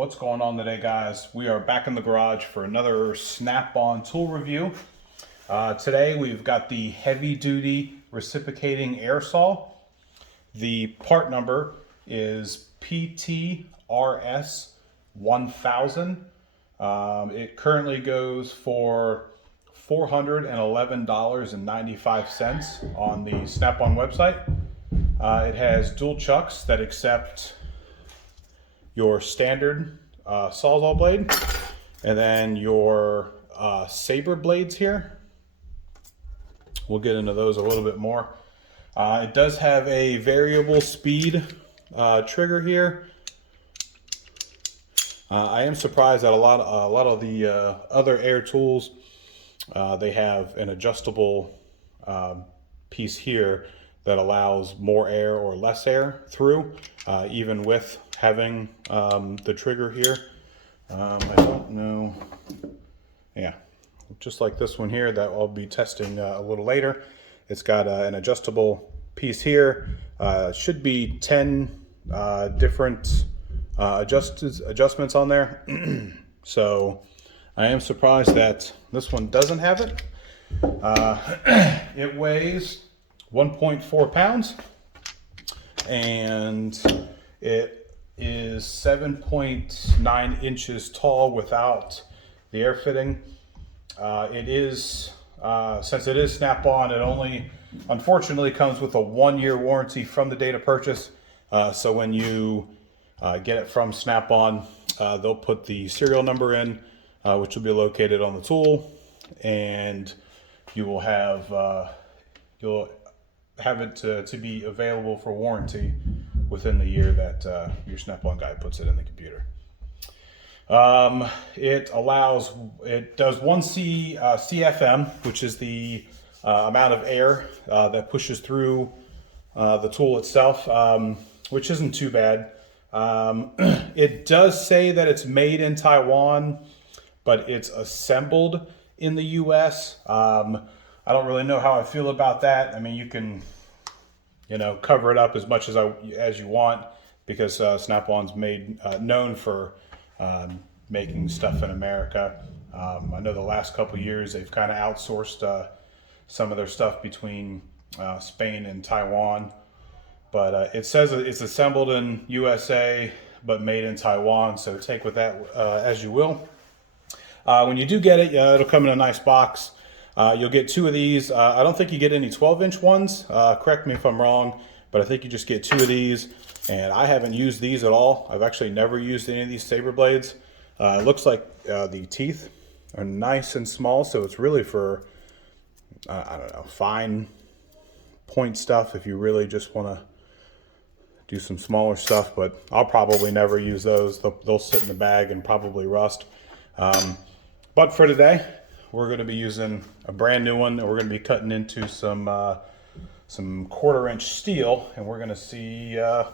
What's going on today, guys? We are back in the garage for another Snap-on tool review. Today we've got the heavy-duty reciprocating air saw. The part number is PTRS 1000. It currently goes for $411.95 on the Snap-on website. It has dual chucks that accept your standard Sawzall blade, and then your saber blades here. We'll get into those a little bit more. It does have a variable speed trigger here. I am surprised that a lot of the other air tools, they have an adjustable piece here that allows more air or less air through, even with having the trigger here. I don't know. Yeah, just like this one here that I'll be testing a little later. It's got an adjustable piece here. Should be 10 different adjustments on there. So I am surprised that this one doesn't have it. It weighs 1.4 pounds and it is 7.9 inches tall without the air fitting. It is, since it is Snap-on, it only unfortunately comes with a 1-year warranty from the date of purchase. So when you get it from Snap-on, they'll put the serial number in, which will be located on the tool, and you will have it to be available for warranty within the year that your Snap-on guy puts it in the computer. It does 1 CFM, which is the amount of air that pushes through the tool itself, which isn't too bad. It does say that it's made in Taiwan, but it's assembled in the US. I don't really know how I feel about that. I mean, you can, cover it up as much as you want, because Snap-on's known for making stuff in America. I know the last couple years they've kind of outsourced some of their stuff between Spain and Taiwan, but it says it's assembled in USA but made in Taiwan, so take with that as you will. When you do get it, it'll come in a nice box. You'll get 2 of these. I don't think you get any 12-inch ones. Correct me if I'm wrong, but I think you just get 2 of these. And I haven't used these at all. I've actually never used any of these saber blades. It looks like the teeth are nice and small, so it's really for, I don't know, fine point stuff if you really just want to do some smaller stuff. But I'll probably never use those. They'll sit in the bag and probably rust. But for today, we're going to be using a brand new one, and we're going to be cutting into some 1/4-inch steel, and we're going to see how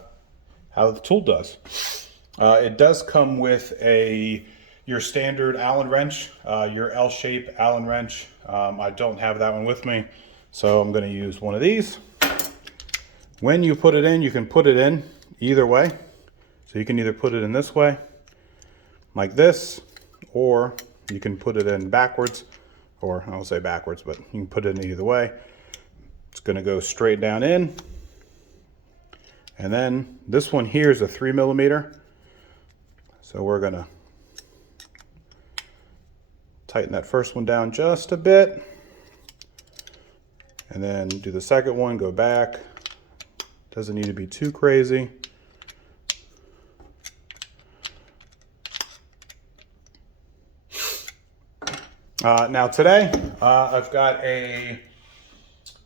the tool does. It does come with your standard Allen wrench, your L-shape Allen wrench. I don't have that one with me, so I'm going to use one of these. When you put it in, you can put it in either way. So you can either put it in this way, like this, or you can put it in backwards, or I won't say backwards, but you can put it in either way. It's going to go straight down in. And then this one here is a 3mm. So we're going to tighten that first one down just a bit. And then do the second one, go back. Doesn't need to be too crazy. Now today, I've got a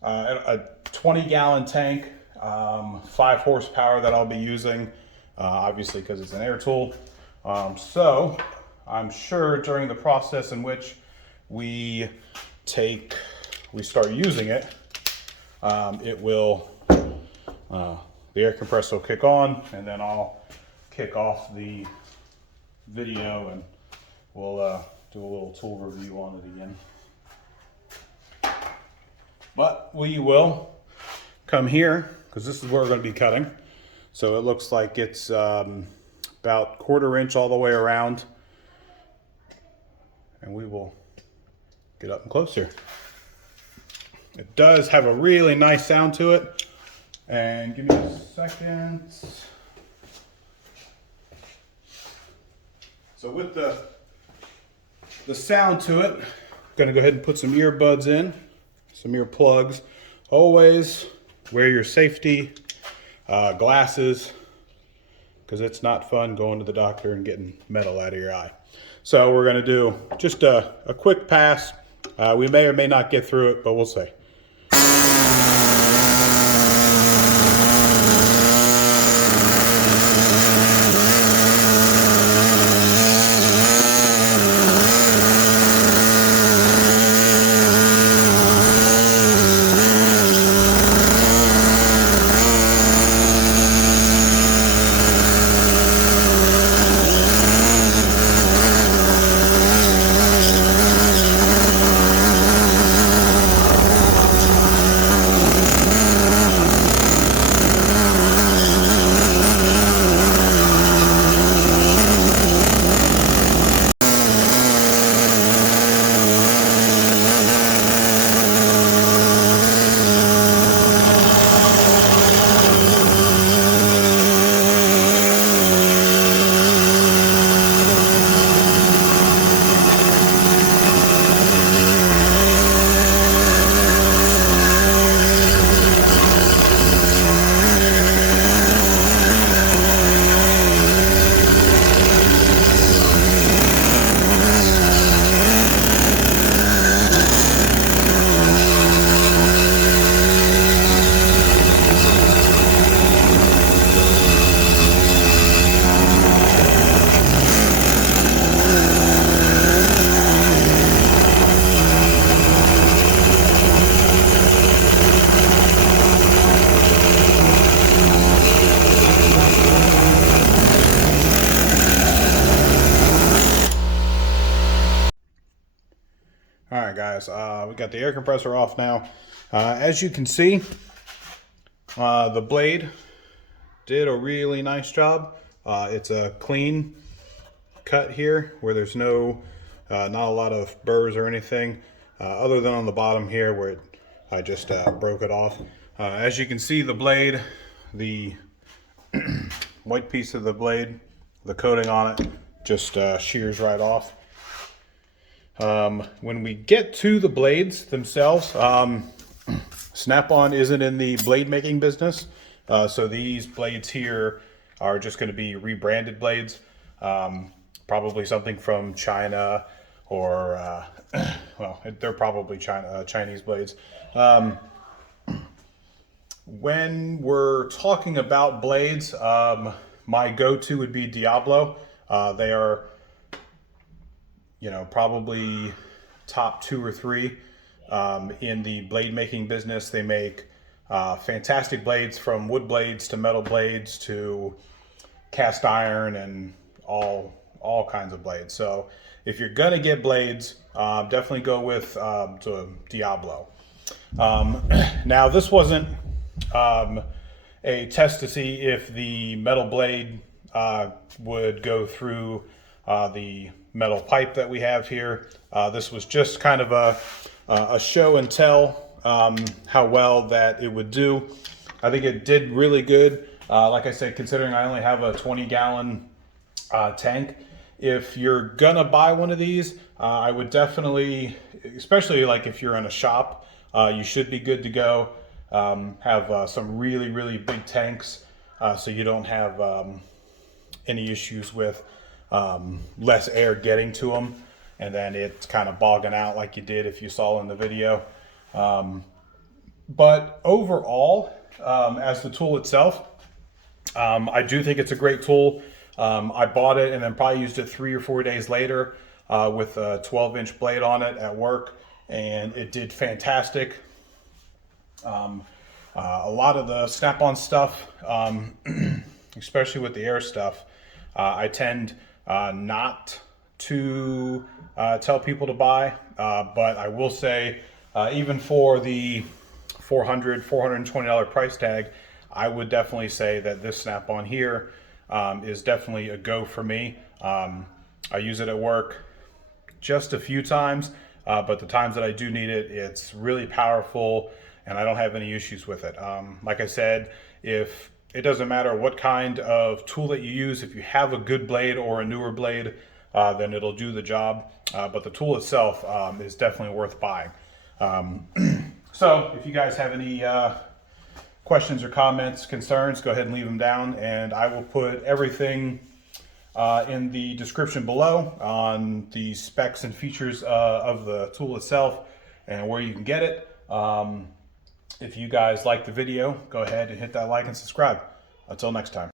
20-gallon tank, 5 horsepower that I'll be using, obviously because it's an air tool. So I'm sure during the process in which we start using it, the air compressor will kick on, and then I'll kick off the video and we'll do a little tool review on it again. But we will come here, because this is where we're going to be cutting. So it looks like it's about 1/4 inch all the way around. And we will get up and close here. It does have a really nice sound to it. And give me a second. So with the sound to it, I'm gonna go ahead and put some earbuds in, some ear plugs. Always wear your safety glasses, because it's not fun going to the doctor and getting metal out of your eye. So we're gonna do just a quick pass. We may or may not get through it, but we'll see. All right, guys, we got the air compressor off now. As you can see, the blade did a really nice job. It's a clean cut here where there's not a lot of burrs or anything, other than on the bottom here where I just broke it off. As you can see, the blade, the white piece of the blade, the coating on it just shears right off. When we get to the blades themselves, Snap-on isn't in the blade making business. So these blades here are just going to be rebranded blades. Probably something from China or, well, they're probably Chinese blades. When we're talking about blades, my go-to would be Diablo. They are, probably top 2 or 3 in the blade making business. They make fantastic blades, from wood blades to metal blades to cast iron and all kinds of blades. So if you're gonna get blades, definitely go with Diablo. Now this wasn't a test to see if the metal blade would go through the metal pipe that we have here. This was just kind of a show and tell how well that it would do. I think it did really good. Like I said, considering I only have a 20-gallon tank, if you're gonna buy one of these, I would definitely, especially like if you're in a shop, you should be good to go. Have some really big tanks, so you don't have any issues with less air getting to them, and then it's kind of bogging out like you did if you saw in the video. But overall, as the tool itself, I do think it's a great tool. I bought it and then probably used it 3 or 4 days later with a 12-inch blade on it at work, and it did fantastic. A lot of the Snap-on stuff, especially with the air stuff, I tend not to tell people to buy, but I will say, even for the $420 price tag, I would definitely say that this Snap-on here is definitely a go for me. I use it at work just a few times, but the times that I do need it, it's really powerful and I don't have any issues with it. Like I said, if it doesn't matter what kind of tool that you use, if you have a good blade or a newer blade, then it'll do the job. But the tool itself is definitely worth buying. So if you guys have any questions or comments, concerns, go ahead and leave them down, and I will put everything in the description below on the specs and features of the tool itself and where you can get it. If you guys like the video, go ahead and hit that like and subscribe. Until next time.